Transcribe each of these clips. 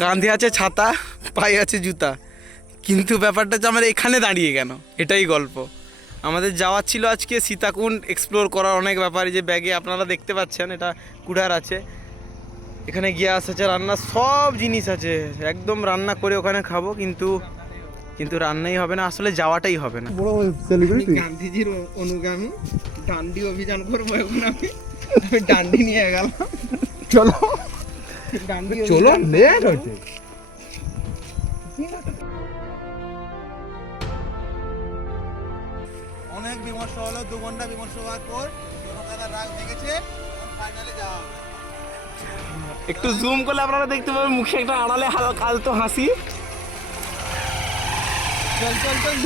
কাঁধে আছে ছাতা, পায়ে আছে জুতা, কিন্তু ব্যাপারটা হচ্ছে আমরা এখানে দাঁড়িয়ে কেন, এটাই গল্প। আমাদের যাওয়ার ছিল আজকে সীতাকুণ্ড এক্সপ্লোর করার অনেক ব্যাপার। যে ব্যাগে আপনারা দেখতে পাচ্ছেন এটা কুড়ার আছে, এখানে গ্যাস আছে, রান্নার সব জিনিস আছে, একদম রান্না করে ওখানে খাবো, কিন্তু রান্নাই হবে না, আসলে যাওয়াটাই হবে না। গান্ধীজির অনুগামী, ডান্ডি অভিযান করবো এখন আমি ডান্ডি নিয়ে গেলাম। চলো চলো লেট হচ্ছে। অনেক বিমর্ষ হলো, 2 ঘন্টা বিমর্ষ হওয়ার পর রাগ ভেঙেছে, ফাইনালি যাওয়া। একটু জুম করলে আপনারা দেখতে পাবেন মুখে একটা আড়ালে হালকা আলতো হাসি। চল চল চল।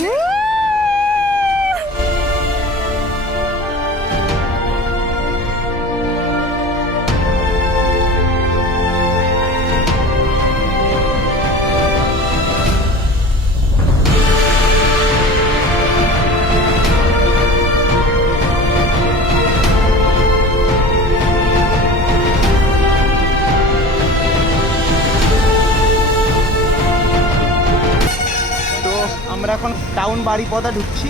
আমরা এখন টাউন বাড়িপদা ঢুকছি।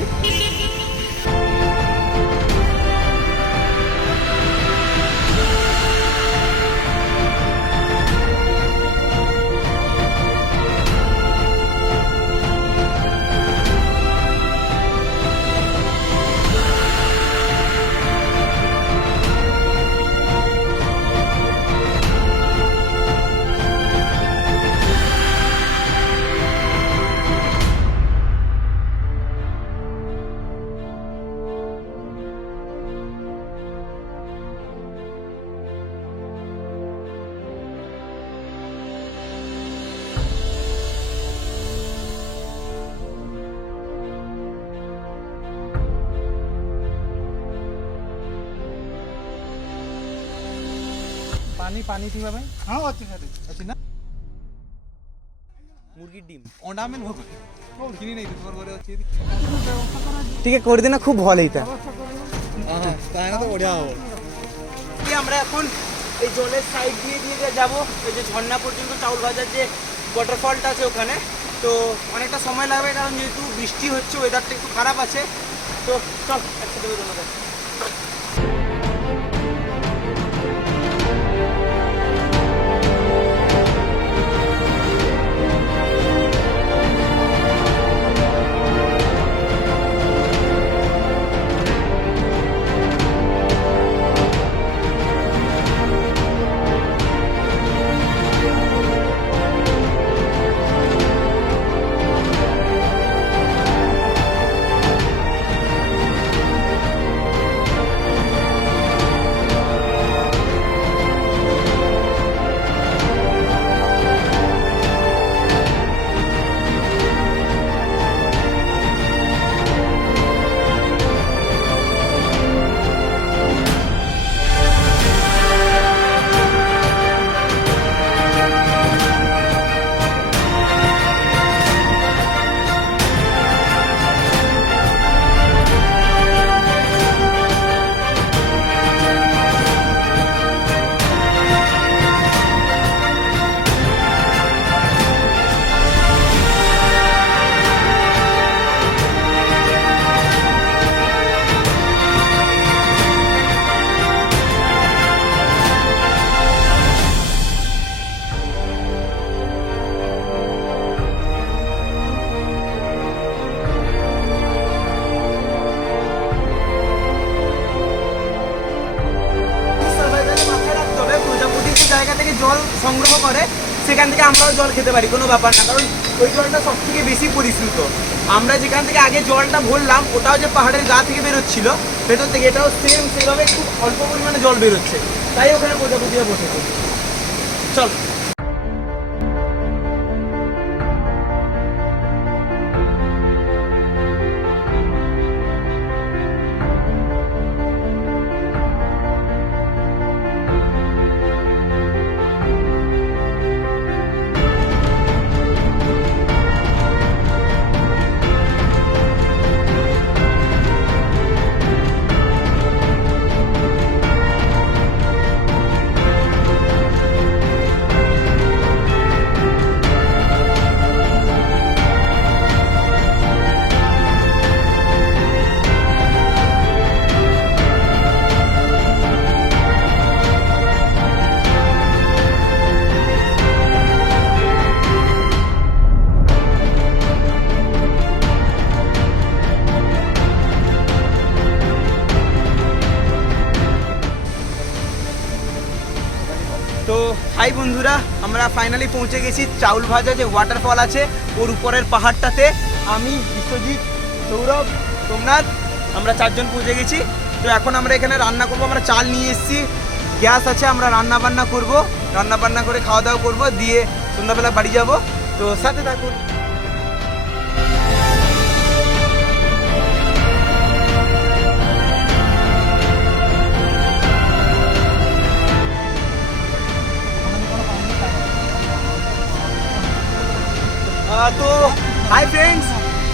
পানি দিবা ভাই? হ্যাঁ আছে সাথে আছে না। মুরগির ডিম অন্ডামেন হোক কিনি নাই তোমার ঘরে আছে ঠিক আছে করে দিনা, খুব ভালো এটা। হ্যাঁ তাই না, তো বড়িয়া হবে। আমরা এখন এই জলের সাইড দিয়ে যাব এই যে ঝর্ণা পর্যন্ত, চাউল ভাজার যে ওয়াটারফলটা আছে ওখানে। তো অনেকটা সময় লাগবে, কারণ যেহেতু বৃষ্টি হচ্ছে, ওয়েদারটা একটু খারাপ আছে। তো চল একসাথে বেরোনো যায়। জায়গা থেকে জল সংগ্রহ করে, সেখান থেকে আমরাও জল খেতে পারি, কোনো ব্যাপার না, কারণ ওই জলটা সব থেকে বেশি পরিশ্রুত। আমরা যেখান থেকে আগে জলটা ভরলাম, ওটাও যে পাহাড়ের গা থেকে বেরোচ্ছিল ভেতর থেকে, এটাও সেম সেইভাবে খুব অল্প পরিমাণে জল বেরোচ্ছে, তাই ওখানে প্রজাপতিরা বসেছে। চল। হাই বন্ধুরা, আমরা ফাইনালি পৌঁছে গেছি চাউল ভাজা যে ওয়াটারফল আছে ওর উপরের পাহাড়টাতে। আমি, বিশ্বজিৎ, সৌরভ, সোমনাথ, আমরা 4 জন পৌঁছে গেছি। তো এখন আমরা এখানে রান্না করবো। আমরা চাল নিয়ে এসেছি, গ্যাস আছে, আমরা রান্না বান্না করবো, রান্না বান্না করে খাওয়া দাওয়া করবো, দিয়ে সন্ধ্যাবেলা বাড়ি যাব। তো সাথে থাকুন। তো হাই ফ্রেন্ডস,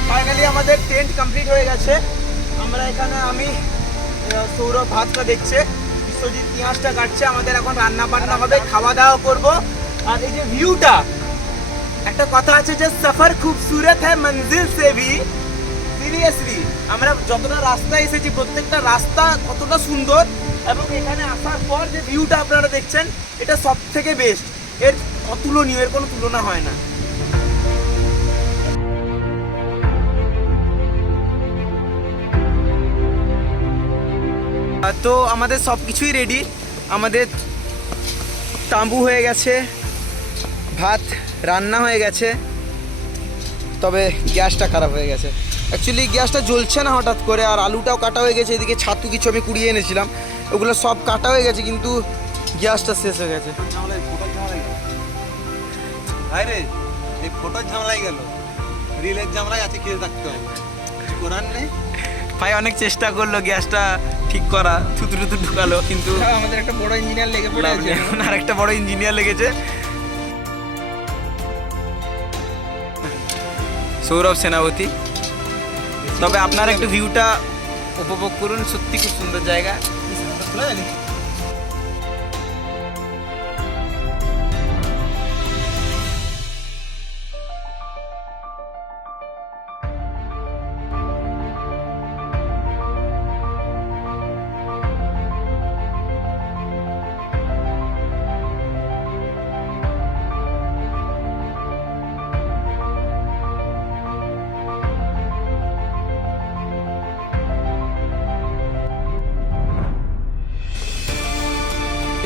ফাইনালি আমাদের টেন্ট কমপ্লিট হয়ে গেছে। আমরা এখানে, আমি, সৌরভ ভাতটা দেখছে, বিশ্বজিৎ পেঁয়াজটা কাটছে। আমাদের এখন রান্না বান্না হবে, খাওয়া দাওয়া করব। আর এই যে ভিউটা, একটা কথা আছে যে সফর খুবসুরত হ্যায় মঞ্জিল সে ভি। সিরিয়াসলি আমরা যতটা রাস্তায় এসেছি, প্রত্যেকটা রাস্তা কতটা সুন্দর, এবং এখানে আসার পর যে ভিউটা আপনারা দেখছেন, এটা সব থেকে বেস্ট। এর অতুলনীয়, এর কোনো তুলনা হয় না। তো আমাদের সব কিছুই রেডি। আমাদের তাঁবু হয়ে গেছে, ভাত রান্না হয়ে গেছে, তবে গ্যাসটা খারাপ হয়ে গেছে। অ্যাকচুয়ালি গ্যাসটা জ্বলছে না হঠাৎ করে। আর আলুটাও কাটা হয়ে গেছে, এদিকে ছাতু কিছু আমি কুড়িয়ে এনেছিলাম, ওগুলো সব কাটা হয়ে গেছে, কিন্তু গ্যাসটা শেষ হয়ে গেছে। এই ফটোর ঝামেলাই গেল, রিলের ঝামেলাই আছে, খেয়ে থাকতে হবে, করার নেই। ভাই অনেক চেষ্টা করলো গ্যাসটা ঠিক করা, থুতু ঢুকালো, কিন্তু আমাদের একটা বড় ইঞ্জিনিয়ার লেগে পড়ে আছে, আর একটা বড় ইঞ্জিনিয়ার লেগেছে, সৌরভ সেনাপতি। তবে আপনারা একটু ভিউটা উপভোগ করুন, সত্যি খুব সুন্দর জায়গা।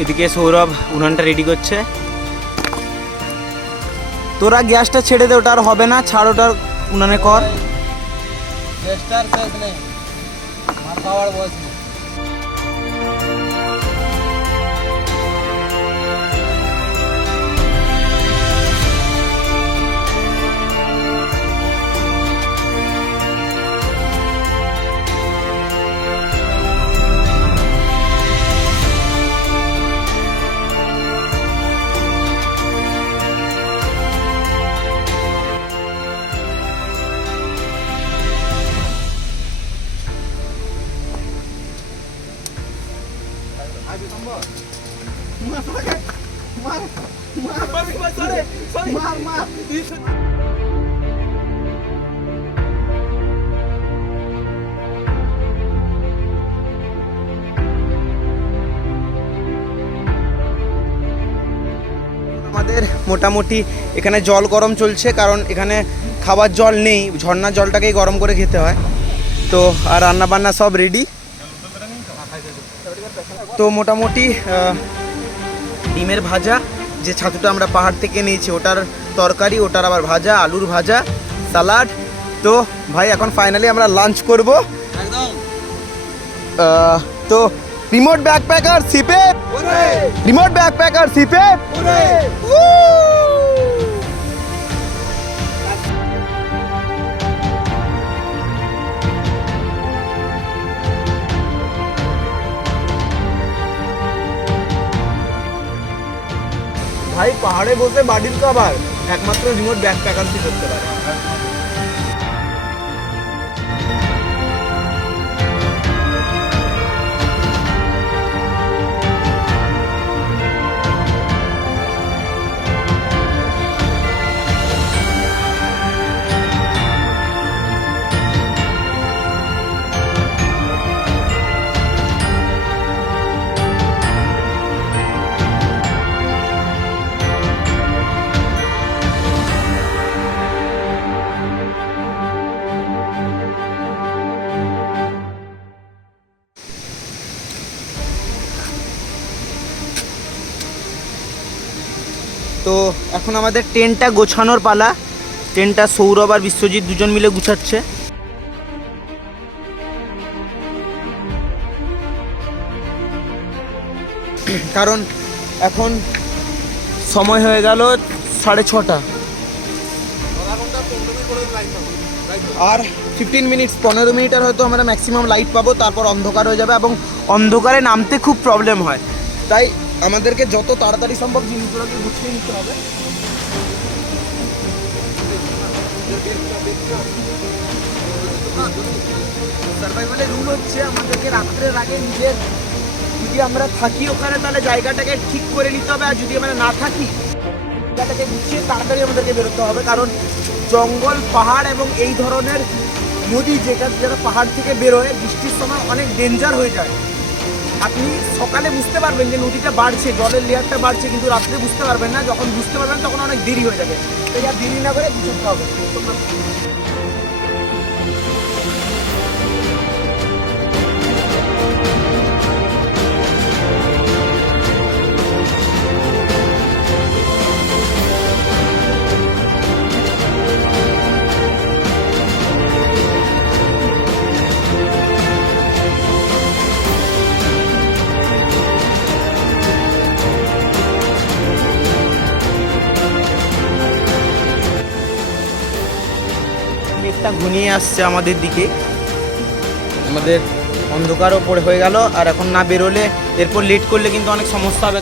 এদিকে সৌরভ উনানটা রেডি করছে। তোরা গ্যাসটা ছেড়ে দে, ওটা আর হবে না, ছাড়, ওটার উনানে কর। গ্যাসটার শেষ নেই, মার খাওয়ার বয়স নেই। আমাদের মোটামুটি এখানে জল গরম চলছে, কারণ এখানে খাবার জল নেই, ঝর্ণার জলটাকেই গরম করে খেতে হয়। তো আর রান্না বান্না সব রেডি। তো মোটামুটি ডিমের ভাজা, যে ছাতুটা আমরা পাহাড় থেকে নিয়েছি ওটার তরকারি, ওটার আবার ভাজা, আলুর ভাজা, সালাড। তো ভাই এখন ফাইনালি আমরা লাঞ্চ করব একদম। তো রিমোট ব্যাকপ্যাকার সিপে, রিমোট ব্যাকপ্যাকার সিপে। ভাই পাহাড়ে বসে বাড়ির খাবার একমাত্র রিমোট ব্যাকপ্যাকার করতে পারে। তো এখন আমাদের টেন্টটা গোছানোর পালা। টেন্টটা সৌরভ আর বিশ্বজিৎ দুজন মিলে গুছাচ্ছে। কারণ এখন সময় হয়ে গেল 6:30। আর 15 মিনিট 15 মিনিটের হয়তো আমরা ম্যাক্সিমাম লাইট পাবো, তারপর অন্ধকার হয়ে যাবে এবং অন্ধকারে নামতে খুব প্রবলেম হয়। তাই আমাদেরকে যত তাড়াতাড়ি সম্ভব জিনিসগুলোকে গুছিয়ে নিতে হবে। সার্ভাইভালের রুল হচ্ছে আমাদেরকে রাত্রের আগে নিজের, যদি আমরা থাকি ওখানে তাহলে জায়গাটাকে ঠিক করে নিতে হবে, আর যদি আমরা না থাকি জায়গাটাকে গুছিয়ে তাড়াতাড়ি আমাদেরকে বেরোতে হবে। কারণ জঙ্গল, পাহাড় এবং এই ধরনের নদী যেটা পাহাড় থেকে বেরোয় বৃষ্টির সময় অনেক ডেঞ্জার হয়ে যায়। আপনি সকালে বুঝতে পারবেন যে নদীটা বাড়ছে, জলের লেয়ারটা বাড়ছে, কিন্তু রাত্রে বুঝতে পারবেন না। যখন বুঝতে পারবেন তখন অনেক দেরি হয়ে যাবে। তাই আর দেরি না করে গুছোতে হবে। মেঘটা ঘনিয়ে আসছে আমাদের দিকে, আমাদের অন্ধকারও পড়ে হয়ে গেল। আর এখন না বেরোলে, এরপর লেট করলে কিন্তু অনেক সমস্যা হবে।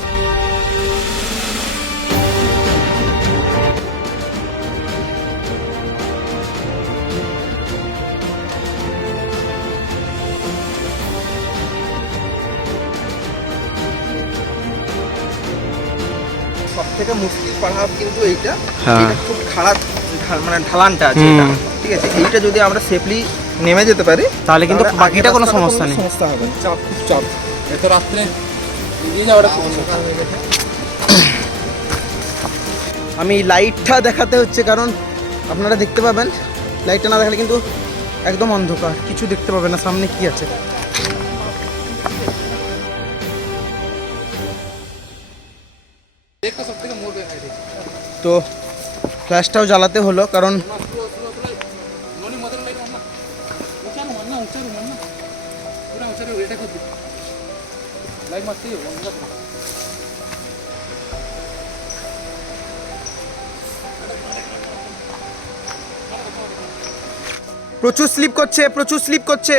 সব থেকে মুশকিল পাহাড় কিন্তু এইটা, হ্যাঁ। এটা খুব খারাপ, মানে ঢালানটা আছে এটা, ঠিক আছে। এইটা যদি আমরা সেফলি নেমে যেতে পারি তাহলে কিন্তু বাকিটা কোনো সমস্যা নেই। সমস্যা হবে না। চাপ, খুব চাপ। এত রাত্রে এগিয়ে যাওয়াটা খুব সমস্যা হয়ে গেছে। আমি লাইটটা দেখাতে হচ্ছে, কারণ আপনারা দেখতে পাবেন লাইটটা না দেখালে কিন্তু একদম অন্ধকার, কিছু দেখতে পাবেন না সামনে কি আছে। তো ফ্ল্যাশটাও জ্বালাতে হলো, কারণ প্রচুর স্লিপ করছে, প্রচুর স্লিপ করছে।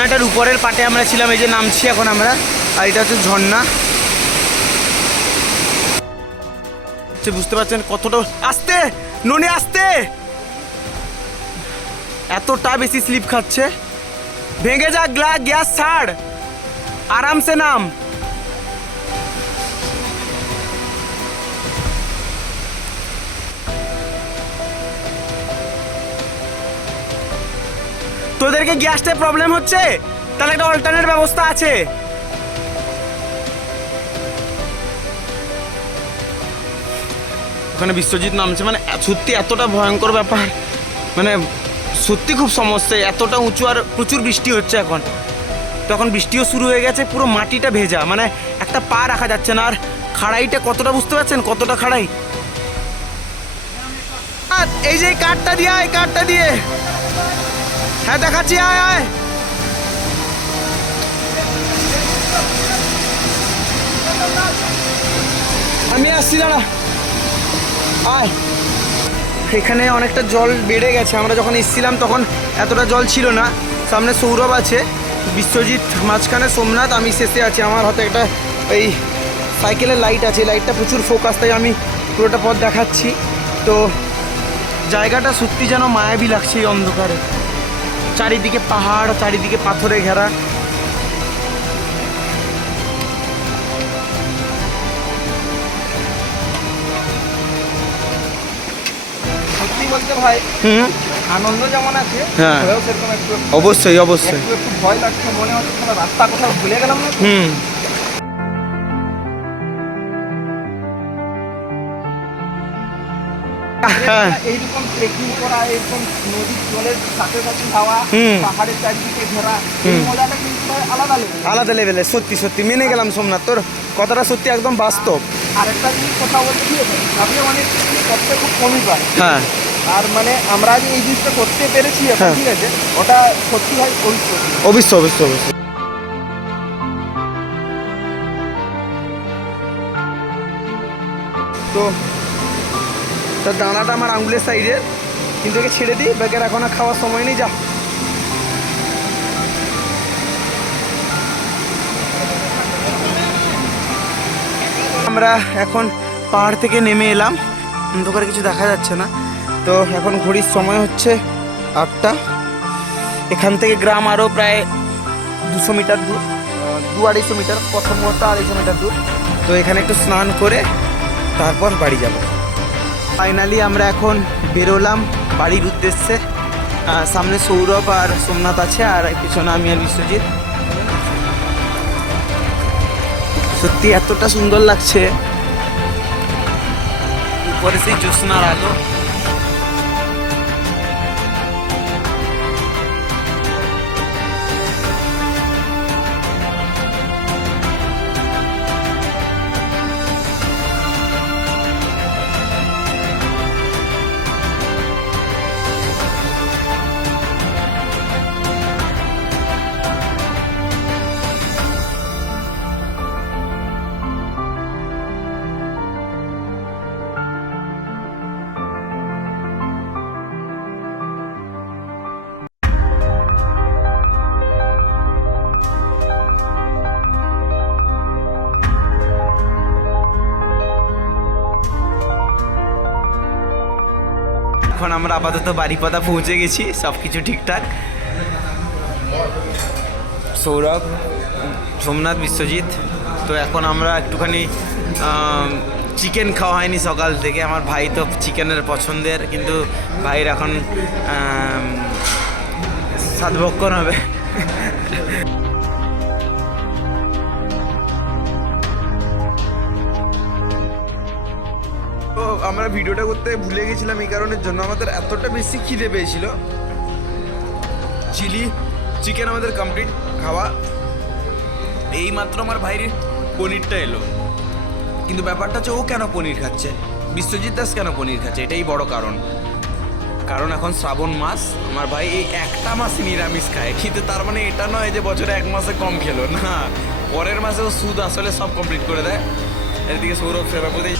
ঝর্ণাটার উপরের পাটে আমরা ছিলাম, এই যে নামছি এখন আমরা। আর এটা হচ্ছে ঝর্ণা। বুঝতে পারছেন কতটা আস্তে, ননি আস্তে, এতটা বেশি স্লিপ খাচ্ছে। ভেঙে যা গ্যাস ছাড়, আরামসে নাম। তোদেরকে গ্যাসটা প্রবলেম হচ্ছে, তাহলে একটা অল্টারনেট ব্যবস্থা আছে। ওখানে বিশ্বজিৎ নামছে, মানে সত্যি এতটা ভয়ঙ্কর ব্যাপার, মানে সত্যি খুব সমস্যা। এতটা উঁচু আর প্রচুর বৃষ্টি হচ্ছে এখন, তখন বৃষ্টিও শুরু হয়ে গেছে, পুরো মাটিটা ভেজা, মানে একটা পা রাখা যাচ্ছে না। আর খাড়াইটা কতটা বুঝতে পারছেন, কতটা খাড়াই। এই যে কাঠটা দিয়ে, এই কাঠটা দিয়ে, হ্যাঁ দেখাচ্ছি, আয় আয়। আমি আসছি, দাঁড়া, আয়। এখানে অনেকটা জল বেড়ে গেছে, আমরা যখন এসেছিলাম তখন এতটা জল ছিল না। সামনে সৌরভ আছে, বিশ্বজিৎ মাঝখানে, সোমনাথ, আমি শেষে আছি। আমার হাতে একটা এই সাইকেলের লাইট আছে, লাইটটা প্রচুর ফোকাস, তাই আমি পুরোটা পথ দেখাচ্ছি। তো জায়গাটা সত্যি যেন মায়াবী লাগছে এই অন্ধকারে, চারিদিকে পাহাড়, চারিদিকে পাথরে ঘেরা। সত্যি বলতে ভাই, আনন্দ যেমন আছে, হ্যাঁ, ভয়ও সেরকম একটু অবশ্যই অবশ্যই। একটু ভয় লাগছে, মনে হচ্ছে কোনো রাস্তা কোথাও ভুলে গেলাম না। হ্যাঁ এইরকম ট্রেকিং করা, এরকম নদীর জলের সাথে সাথে যাওয়া, হুম। পাহাড়ের চারিদিকে ঘোরা, এই মজাটা কিন্তু ভাই আলাদা লেভেল। আলাদা লেভেলে, সত্যি সত্যি মেনে গেলাম সোমনাথ, তোর কথাটা সত্যি একদম বাস্তব। আরেকটা জিনিস কথা বলতে কি, আপনি অনেক কিছু করতে খুব কমই পারে, হ্যাঁ আর মানে আমরা যে এই জিনিসটা করতে পেরেছি এখন, হ্যাঁ। ঠিক আছে, ওটা সত্যি হয় পবিত্র। অবশ্য অবশ্য অবশ্য। তো তার দানাটা আমার আঙুলের সাইডে, কিন্তু একে ছেড়ে দিই, ব্যাগের এখন আর খাওয়ার সময় নেই, যা। আমরা এখন পাহাড় থেকে নেমে এলাম, অন্ধকারে কিছু দেখা যাচ্ছে না। তো এখন ঘড়ির সময় হচ্ছে 8টা। এখান থেকে গ্রাম আরও প্রায় 200 মিটার দূর, 200-250 মিটার, প্রথমত 250 মিটার দূর। তো এখানে একটু স্নান করে তারপর বাড়ি যাব। ফাইনালি আমরা এখন বেরোলাম বাড়ির উদ্দেশ্যে। সামনে সৌরভ আর সোমনাথ আছে, আর পিছনে আমি আর বিশ্বজিৎ। সত্যি এতটা সুন্দর লাগছে, উপরে সেই জ্যোৎস্নার আলো। এখন আমরা আপাতত বাড়িপাদা পৌঁছে গেছি, সব কিছু ঠিকঠাক। সৌরভ, সোমনাথ, বিশ্বজিৎ। তো এখন আমরা একটুখানি চিকেন খাওয়া হয়নি সকাল থেকে, আমার ভাই তো চিকেনের পছন্দের, কিন্তু ভাইয়ের এখন সাধভক্ষণ হবে। তো আমরা ভিডিওটা করতে ভুলে গেছিলাম এই কারণের জন্য, আমাদের এতটা বেশি খিদে পেয়েছিল। চিলি চিকেন আমাদের কমপ্লিট খাওয়া, এই মাত্র আমার ভাইয়ের পনিরটা এলো। কিন্তু ব্যাপারটা হচ্ছে ও কেন পনির খাচ্ছে, বিশ্বজিৎ দাস কেন পনির খাচ্ছে, এটাই বড় কারণ। কারণ এখন শ্রাবণ মাস, আমার ভাই এই একটা মাসে নিরামিষ খায়, কিন্তু তার মানে এটা নয় যে বছরে 1 মাসে কম খেলো না, পরের মাসে ও সুদ আসলে সব কমপ্লিট করে দেয়। এদিকে সৌরভ সেবাপতি